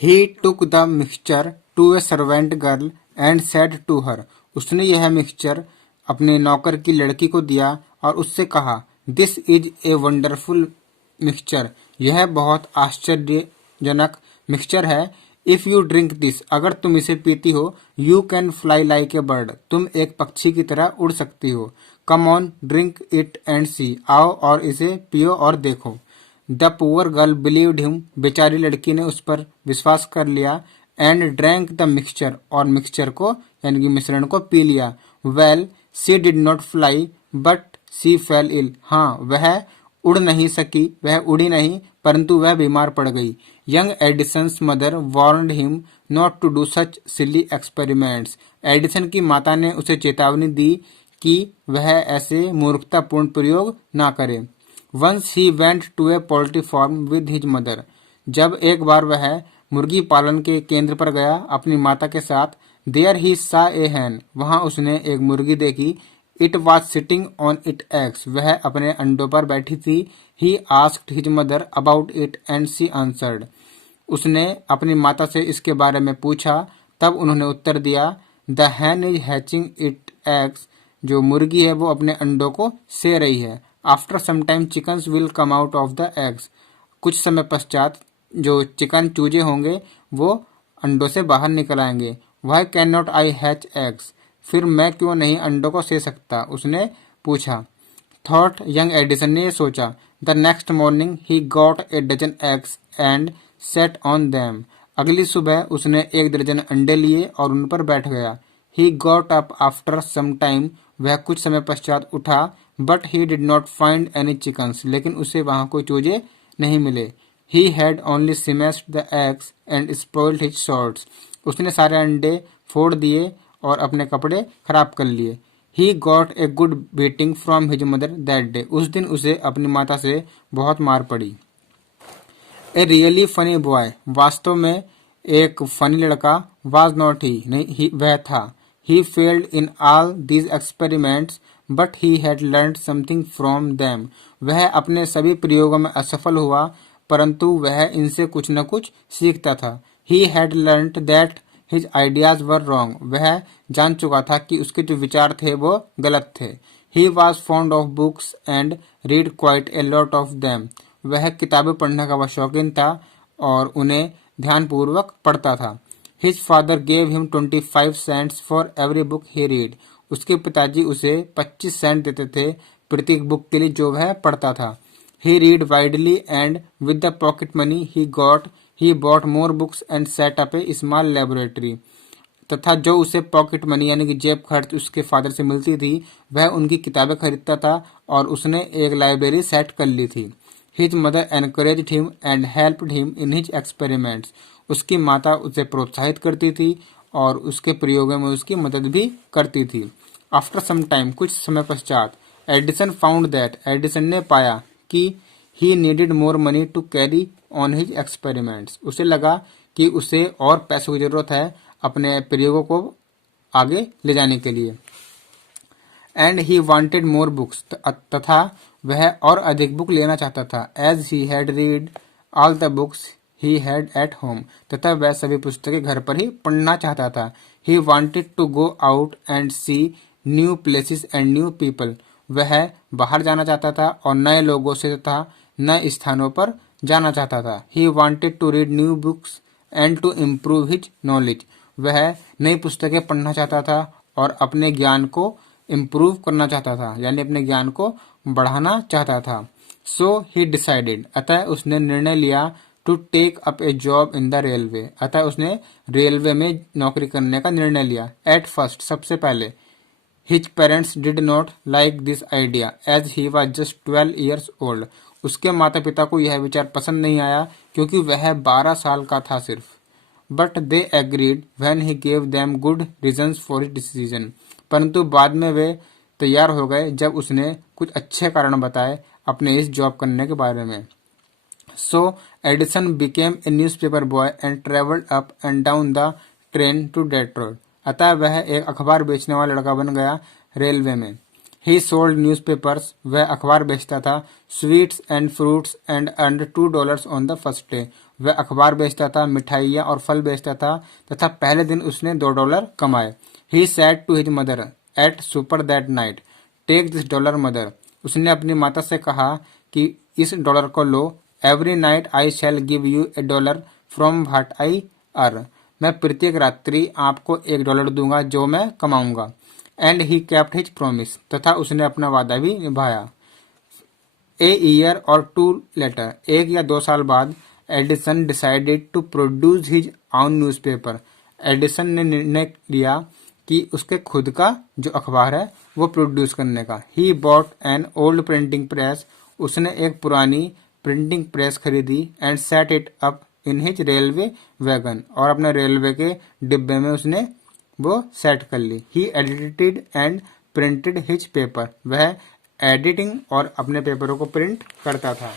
He took the mixture to a servant girl and said to her, उसने यह mixture अपने नौकर की लड़की को दिया और उससे कहा, this is a wonderful mixture, यह बहुत आश्चर्यजनक मिक्सचर है। इफ यू ड्रिंक दिस, अगर तुम इसे पीती हो, you can fly like a bird, तुम एक पक्षी की तरह उड़ सकती हो। Come on drink it and see, आओ और इसे पियो और देखो। The poor girl believed him, बेचारी लड़की ने उस पर विश्वास कर लिया। एंड ड्रैंक द मिक्सचर, और मिक्सचर को यानी कि मिश्रण को पी लिया। Well she did not fly but she fell ill, हाँ वह उड़ नहीं सकी, वह उड़ी नहीं, परंतु वह बीमार पड़ गई। Young Edison's mother warned him not to do such silly experiments, Edison की माता ने उसे चेतावनी दी कि वह ऐसे मूर्खतापूर्ण प्रयोग ना करे। Once he went to a poultry farm with his mother, जब एक बार वह मुर्गी पालन के केंद्र पर गया अपनी माता के साथ। देयर ही सा ए हैन, वहां उसने एक मुर्गी देखी। It was sitting on it eggs, वह अपने अंडों पर बैठी थी। He asked his mother about it and she answered, उसने अपनी माता से इसके बारे में पूछा, तब उन्होंने उत्तर दिया, the Hahn is hatching it eggs, जो मुर्गी है वो अपने अंडों को से रही है। After some time chickens will come out of the eggs, कुछ समय पश्चात जो चिकन चूजे होंगे वो अंडों से बाहर निकल आएंगे। Why can not I hatch eggs, फिर मैं क्यों नहीं अंडों को से सकता, उसने पूछा। थॉट यंग एडिसन ने सोचा। The next morning he got a dozen eggs and set on them, अगली सुबह उसने एक दर्जन अंडे लिए और उन पर बैठ गया। He got up after some time, वह कुछ समय पश्चात उठा। But he did not find any chickens, लेकिन उसे वहां कोई चूजे नहीं मिले। He had only smashed the eggs and spoiled his shorts, उसने सारे अंडे फोड़ दिए और अपने कपड़े खराब कर लिए। ही got a good beating from his mother that day, उस दिन उसे अपनी माता से बहुत मार पड़ी। ए रियली फनी बॉय, वास्तव में एक फनी लड़का। वाज नॉट ही, नहीं वह था। He failed in all these experiments but he had learned something from them, वह अपने सभी प्रयोगों में असफल हुआ, परंतु वह इनसे कुछ न कुछ सीखता था। He had learned that his ideas were wrong, वह जान चुका था कि उसके जो विचार थे वो गलत थे। He was fond of books and read quite a lot of them, वह किताबें पढ़ने का वह शौकीन था और उन्हें ध्यानपूर्वक पढ़ता था। His father gave him 25 cents for every book he read, उसके पिताजी उसे 25 सेंट देते थे प्रत्येक बुक के लिए जो वह पढ़ता था। He read widely and with the pocket money he bought more books and set up a small laboratory, तथा जो उसे पॉकेट मनी यानी कि जेब खर्च उसके फादर से मिलती थी वह उनकी किताबें खरीदता था और उसने एक लाइब्रेरी सेट कर ली थी। His mother encouraged him and helped him in his experiments, उसकी माता उसे प्रोत्साहित करती थी और उसके प्रयोगों में उसकी मदद भी करती थी। आफ्टर सम टाइम, कुछ समय पश्चात, एडिसन फाउंड दैट, एडिसन ने पाया कि he needed more money to carry on his experiments, उसे लगा कि उसे और पैसों की जरूरत है अपने प्रयोगों को आगे ले जाने के लिए। And he wanted more books, तथा वह और अधिक बुक लेना चाहता था। As he had read all the books he had at home, तथा वह सभी पुस्तकें घर पर ही पढ़ना चाहता था। He wanted to go out and see new places and new people, वह बाहर जाना चाहता था और नए लोगों से तथा नए स्थानों पर जाना चाहता था। He wanted to read new books and to improve his knowledge, वह नई पुस्तकें पढ़ना चाहता था और अपने ज्ञान को इम्प्रूव करना चाहता था यानी अपने ज्ञान को बढ़ाना चाहता था। सो ही डिसाइडेड, अतः उसने निर्णय लिया, to take up a job in the railway, अतः उसने रेलवे में नौकरी करने का निर्णय लिया। एट फर्स्ट, सबसे पहले, his parents did not like this idea as he was just 12 years old, उसके माता पिता को यह विचार पसंद नहीं आया क्योंकि वह 12 साल का था सिर्फ। But they agreed when he gave them good reasons for his decision, परंतु बाद में वे तैयार हो गए जब उसने कुछ अच्छे कारण बताए अपने इस जॉब करने के बारे में। So Edison became a newspaper boy and travelled up and down the train to Detroit, अतः वह एक अखबार बेचने वाला लड़का बन गया रेलवे में। ही सोल्ड न्यूज़पेपर्स, वह अखबार बेचता था, sweets and fruits and earned $2 on the first day, वह अखबार बेचता था, मिठाइयाँ और फल बेचता था तथा पहले दिन उसने $2 कमाए। He said to his mother at supper that night, take this dollar mother, उसने अपनी माता से कहा कि इस डॉलर को लो, every night I shall give you $1 from what I earn, मैं प्रत्येक रात्रि आपको $1 दूंगा जो मैं कमाऊंगा। And he kept his promise, तथा उसने अपना वादा भी निभाया। ए ईयर और 2 लेटर, 1 या 2 साल बाद, Edison decided to produce his own newspaper, Edison ने निर्णय लिया कि उसके खुद का जो अखबार है वो प्रोड्यूस करने का। He bought an old printing press, उसने एक पुरानी प्रिंटिंग प्रेस खरीदी। And set it up in his railway wagon, और अपने रेलवे के डिब्बे में उसने वो सेट कर ली। He edited and printed his paper, वह एडिटिंग और अपने पेपरों को प्रिंट करता था।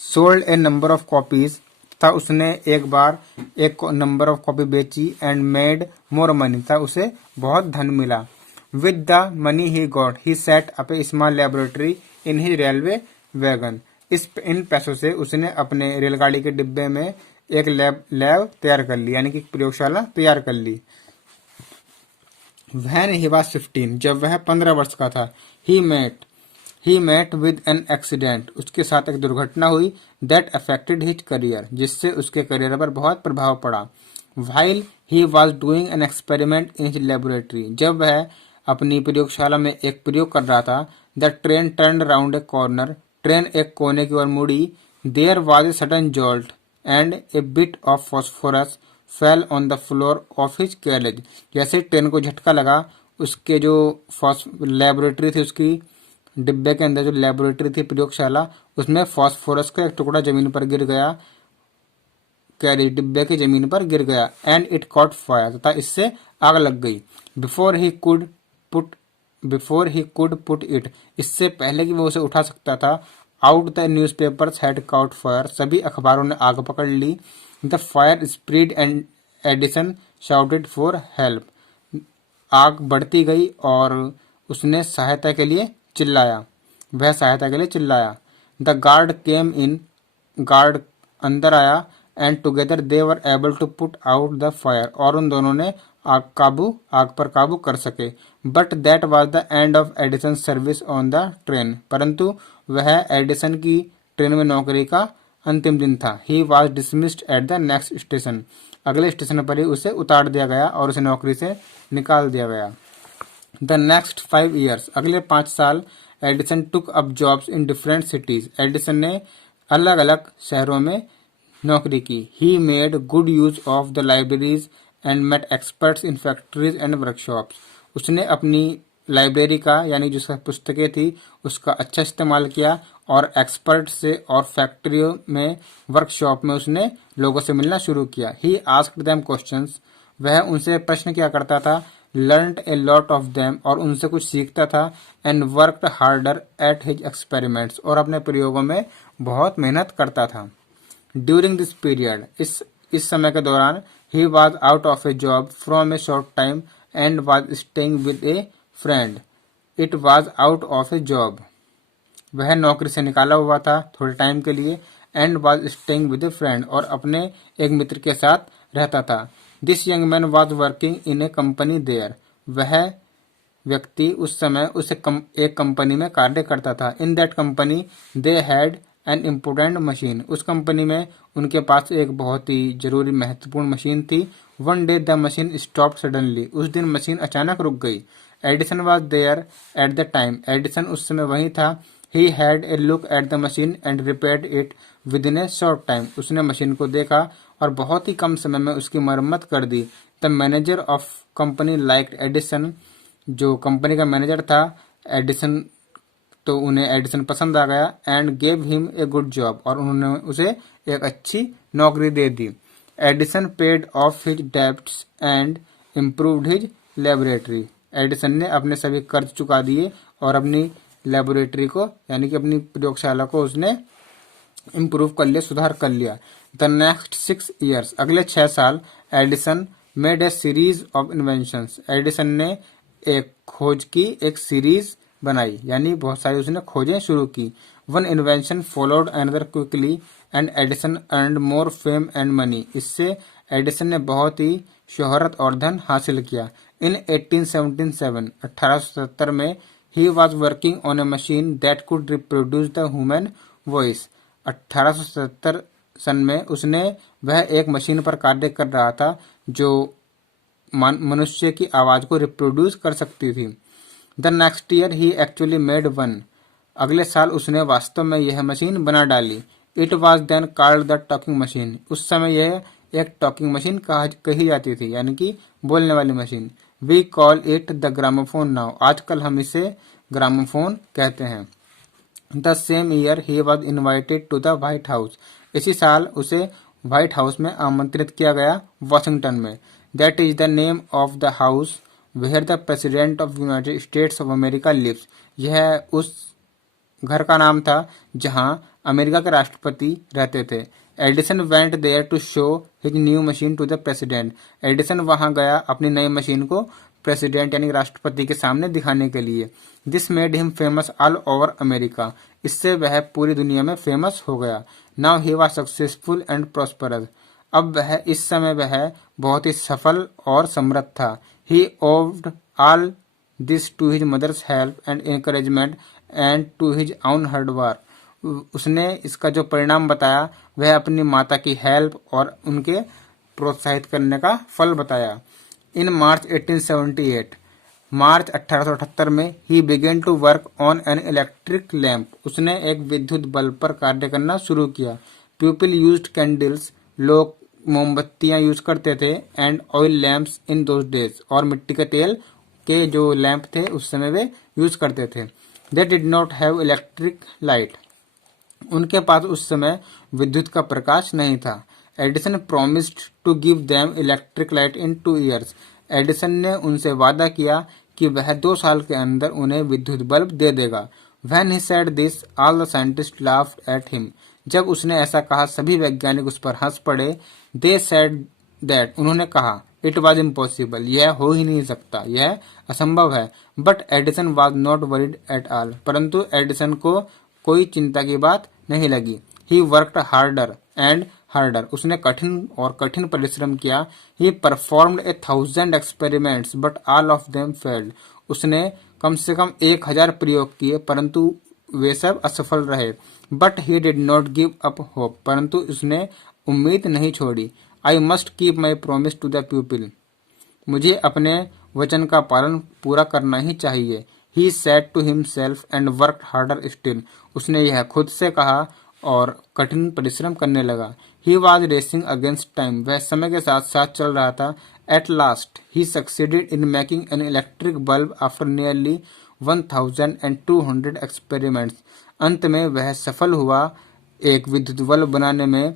Sold a number of copies, था उसने एक बार एक नंबर ऑफ कॉपी बेची। एंड मेड मोर मनी, था उसे बहुत धन मिला। With the money he got, he set up a small laboratory in his railway wagon, इन पैसों से उसने अपने रेलगाड़ी के डिब्बे में एक लैब तैयार कर ली, यानी कि प्रयोगशाला तैयार कर ली। When he was 15, जब वह 15 वर्ष का था, he met with an accident, उसके साथ एक दुर्घटना हुई, that affected his career, जिससे उसके करियर पर बहुत प्रभाव पड़ा। While he was doing an experiment in his laboratory, जब वह अपनी प्रयोगशाला में एक प्रयोग कर रहा था, the train turned round a corner, train एक कोने की ओर मुड़ी। There was a sudden jolt and a bit of phosphorus fell on the floor of his carriage, जैसे ट्रेन को झटका लगा, उसके जो लेबोरेटरी थी, उसकी डिब्बे के अंदर जो लेबोरेटरी थी प्रयोगशाला, उसमें फास्फोरस का एक टुकड़ा जमीन पर गिर गया, कैरेज डिब्बे की जमीन पर गिर गया। एंड इट कॉट फायर, तथा इससे आग लग गई। Before he could put it, इससे पहले कि वो उसे उठा सकता था, out the newspapers had caught fire, सभी अखबारों ने आग पकड़ ली। The fire spread and Edison shouted for help, आग बढ़ती गई और उसने सहायता के लिए चिल्लाया, वह सहायता के लिए चिल्लाया। The guard came in, guard अंदर आया। And together they were able to put out the fire, और उन दोनों ने आग पर काबू कर सके। But that was the end of Edison service on the train, परंतु वह एडिसन की ट्रेन में नौकरी का अंतिम दिन था। He was dismissed at the next station, अगले स्टेशन पर ही उसे उतार दिया गया और उसे नौकरी से निकाल दिया गया। द नेक्स्ट 5 years, अगले 5 साल, Edison took up jobs in different cities, Edison ने अलग अलग शहरों में नौकरी की। He made good use of the libraries and met experts in factories and workshops, उसने अपनी लाइब्रेरी का, यानी जो पुस्तकें थी, उसका अच्छा इस्तेमाल किया और एक्सपर्ट से और फैक्ट्रियों में, वर्कशॉप में उसने लोगों से मिलना शुरू किया। ही आस्क्ड देम क्वेश्चंस, वह उनसे प्रश्न किया करता था। Learned a lot of them, और उनसे कुछ सीखता था। And worked harder at his experiments, और अपने प्रयोगों में बहुत मेहनत करता था। ड्यूरिंग दिस पीरियड, इस समय के दौरान, he was out of A job from A short time and was staying with a friend. It was out of A job, वह नौकरी से निकाला हुआ था थोड़े टाइम के लिए। And was staying with a friend, और अपने एक मित्र के साथ रहता था। This young man was working in a company there, वह व्यक्ति उस समय एक कंपनी में कार्य करता था। In that company they had an important machine, उस कंपनी में उनके पास एक बहुत ही जरूरी महत्वपूर्ण मशीन थी। One day the machine stop suddenly, उस दिन मशीन अचानक रुक गई। Edison was there at the time, Edison उस समय वहीं था। He had a look at the machine and repaired it within a short time, उसने मशीन को देखा और बहुत ही कम समय में उसकी मरम्मत कर दी। The manager of company liked Edison, जो कंपनी का मैनेजर था एडिसन, तो उन्हें एडिसन पसंद आ गया। And gave him a good job, और उन्होंने उसे एक अच्छी नौकरी दे दी। Edison paid off his debts and improved his laboratory, Edison ने अपने सभी कर्ज चुका दिए और अपनी लेबोरेटरी को, यानी कि अपनी प्रयोगशाला को उसने इम्प्रूव कर लिया, सुधार कर लिया। द नेक्स्ट 6 years, अगले 6 साल, Edison made a series of inventions. Edison ने एक खोज की एक सीरीज बनाई, यानी बहुत सारी उसने खोजें शुरू की। One invention followed another quickly and Edison earned more fame and money. इससे एडिसन ने बहुत ही शोहरत और धन हासिल किया। इन 1877 1877 में he was working on A machine that could reproduce the human voice. 1877 सन में उसने वह एक मशीन पर कार्य कर रहा था जो मनुष्य की आवाज को रिप्रोड्यूस कर सकती थी। The next year he actually made one. अगले साल उसने वास्तव में यह मशीन बना डाली। It was then called the talking machine. उस समय यह एक टॉकिंग मशीन कही जाती थी, यानी कि बोलने वाली machine. We call it the gramophone now. आजकल हम इसे ग्रामोफोन कहते हैं। The same year he was invited to the White House. इसी साल उसे व्हाइट हाउस में आमंत्रित किया गया, वॉशिंगटन में। That is the name of the house where the president of United States of America lives. यह उस घर का नाम था जहां अमेरिका के राष्ट्रपति रहते थे। Edison went there to show his new machine to the president. Edison वहां गया अपनी नई मशीन को प्रेसिडेंट यानी राष्ट्रपति के सामने दिखाने के लिए। This made him famous all over America. इससे वह पूरी दुनिया में फेमस हो गया। Now he was successful and prosperous. अब वह इस समय वह बहुत ही सफल और समृद्ध था। He owed all this to his mother's help and encouragement and to his own hard work. उसने इसका जो परिणाम बताया वह अपनी माता की हेल्प और उनके प्रोत्साहित करने का फल बताया। इन मार्च 1878 मार्च 1878 में he began to work on an electric lamp. उसने एक विद्युत बल्ब पर कार्य करना शुरू किया। People used candles. लोग मोमबत्तियां यूज करते थे। And oil lamps in those days. और मिट्टी के तेल के जो लैंप थे उस समय वे यूज करते थे। They did not have electric light. उनके पास उस समय विद्युत का प्रकाश नहीं था। Edison promised to give them electric light in 2 years। एडिसन ने उनसे वादा किया कि वह 2 साल के अंदर उन्हें विद्युत बल्ब दे देगा। When he said this, all the scientists laughed at him। जब उसने ऐसा कहा सभी वैज्ञानिक उस पर हंस पड़े। They said that। उन्होंने कहा इट वॉज इम्पॉसिबल। यह हो ही नहीं सकता, यह असंभव है। But Edison was not worried at all. परंतु एडिसन को कोई चिंता की बात नहीं लगी। He worked harder and harder. उसने कठिन और कठिन परिश्रम किया। ही performed 1000 experiments but all of them failed. उसने कम से कम 1000 प्रयोग किए परंतु वे सब असफल रहे। But he did not give up hope. परंतु उसने उम्मीद नहीं छोड़ी। I must keep my promise to the people. मुझे अपने वचन का पालन पूरा करना ही चाहिए। He said to himself and worked harder still. उसने यह खुद से कहा और कठिन परिश्रम करने लगा। He was racing against time. वह समय के साथ साथ चल रहा था। At last he succeeded in making an electric bulb after nearly 1200 experiments. अंत में वह सफल हुआ एक विद्युत बल्ब बनाने में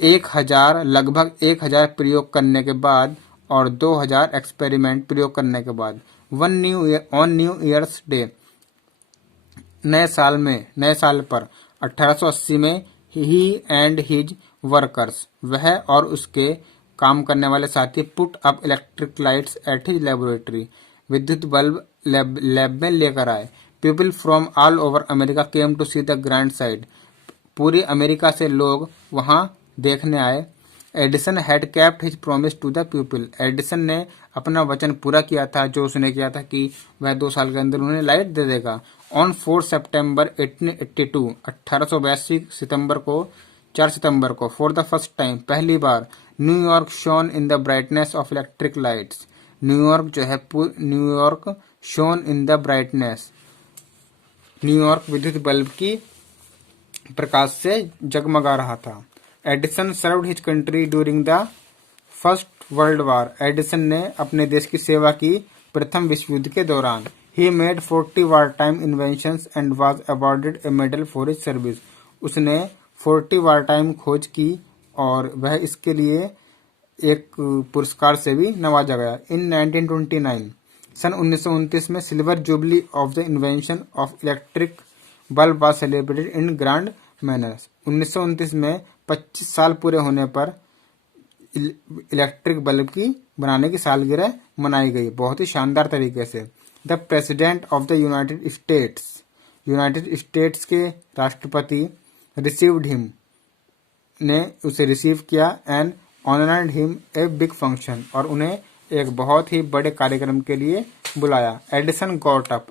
1000 प्रयोग करने के बाद और 2000 एक्सपेरिमेंट प्रयोग करने के बाद। On new years day. नए साल पर 1880 में ही एंड हिज वर्कर्स। वह और उसके काम करने वाले साथी put up electric lights at his laboratory. विद्युत बल्ब लैब में लेकर आए। People from all over America came to see the grand side. पूरी अमेरिका से लोग वहां देखने आए। Edison had kept his promise to the people. Edison ने अपना वचन पूरा किया था जो उसने किया था कि वह 2 साल के अंदर उन्हें लाइट दे देगा। ऑन 4 सितंबर 1882 1882 4 सितंबर को फॉर द फर्स्ट टाइम पहली बार New York shone in the brightness of electric lights. New York shone in the brightness. New York विद्युत बल्ब की प्रकाश से जगमगा रहा था। Edison served his country during the First World War. एडिसन ने अपने देश की सेवा की प्रथम विश्व युद्ध के दौरान। He made 40 war time inventions and was awarded A medal for his service. उसने 40 वार टाइम खोज की और वह इसके लिए एक पुरस्कार से भी नवाजा गया। इन 1929 सन 1929 में silver jubilee of the invention of electric bulb was celebrated in grand manner. 1929 में 25 साल पूरे होने पर इलेक्ट्रिक बल्ब की बनाने की सालगिरह मनाई गई बहुत ही शानदार तरीके से। The president of the United states के राष्ट्रपति रिसीव्ड हिम ने उसे रिसीव किया and honoured him a big function, और उन्हें एक बहुत ही बड़े कार्यक्रम के लिए बुलाया। Edison got up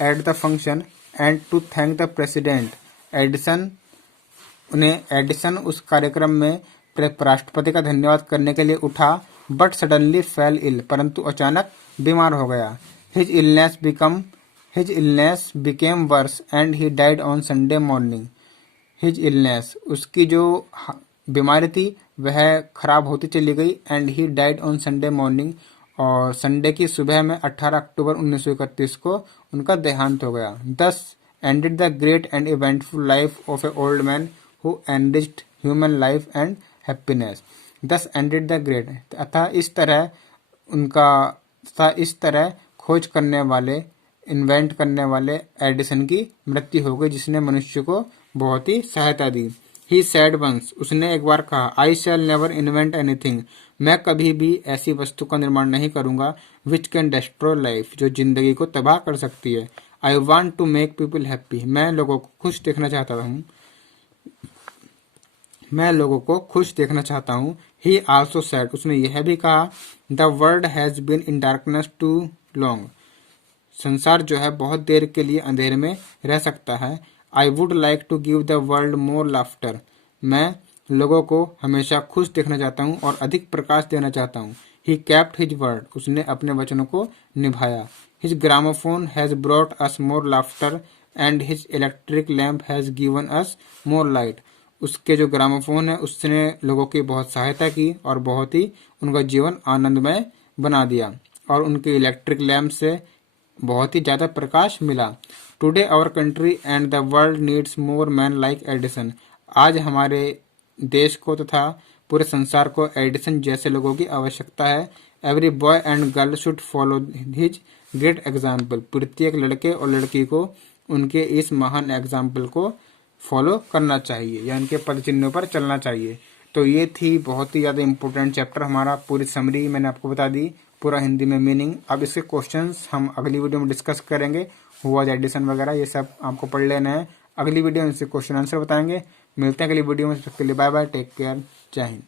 at the function and to thank the president. Edison उस कार्यक्रम में राष्ट्रपति का धन्यवाद करने के लिए उठा, बट सडनली फेल इल, परंतु अचानक बीमार हो गया। His illness became worse and he died on Sunday morning. His illness, उसकी जो बीमारी थी वह खराब होती चली गई, and he died on Sunday morning, और संडे की सुबह में 18 अक्टूबर 1931 को उनका देहांत हो गया। दस ended the great and eventful life of A old man who enriched human life and happiness. दस एंडेड द ग्रेट, अतः इस तरह खोज करने वाले, इन्वेंट करने वाले एडिसन की मृत्यु हो गई, जिसने मनुष्य को बहुत ही सहायता दी। ही सेड वंस, उसने एक बार कहा, आई शैल नेवर इन्वेंट एनीथिंग, मैं कभी भी ऐसी वस्तु का निर्माण नहीं करूंगा विच कैन डिस्ट्रॉय लाइफ, जो जिंदगी को तबाह कर सकती है। I want to make people happy, मैं लोगों को खुश देखना चाहता हूँ। ही आल्सो सेड, उसने यह भी कहा, the world has been in darkness too long, संसार जो है बहुत देर के लिए अंधेरे में रह सकता है। I would like to give the world more laughter, मैं लोगों को हमेशा खुश देखना चाहता हूँ और अधिक प्रकाश देना चाहता हूँ। ही केप्ट हिज वर्ड, उसने अपने वचनों को निभाया। His gramophone has brought us more laughter and his electric lamp has given us more light, उसके जो ग्रामोफोन है उसने लोगों की बहुत सहायता की और बहुत ही उनका जीवन आनंदमय बना दिया, और उनके इलेक्ट्रिक लैम्प से बहुत ही ज्यादा प्रकाश मिला। Today our country and the world needs more man like Edison, आज हमारे देश को तथा पूरे संसार को एडिसन जैसे लोगों की आवश्यकता है। Every boy and girl should follow his great example, प्रत्येक लड़के और लड़की को उनके इस महान एग्जाम्पल को फॉलो करना चाहिए या उनके पद चिन्हों पर चलना चाहिए। तो ये थी बहुत ही ज़्यादा इंपॉर्टेंट चैप्टर, हमारा पूरी समरी मैंने आपको बता दी, पूरा हिंदी में मीनिंग। अब इसके क्वेश्चंस हम अगली वीडियो में डिस्कस करेंगे, हुआ एडिशन वगैरह ये सब आपको पढ़ लेना है। अगली वीडियो में इससे क्वेश्चन आंसर बताएंगे। मिलते हैं अगली वीडियो में, सबके लिए बाय बाय, टेक केयर, जय हिंद।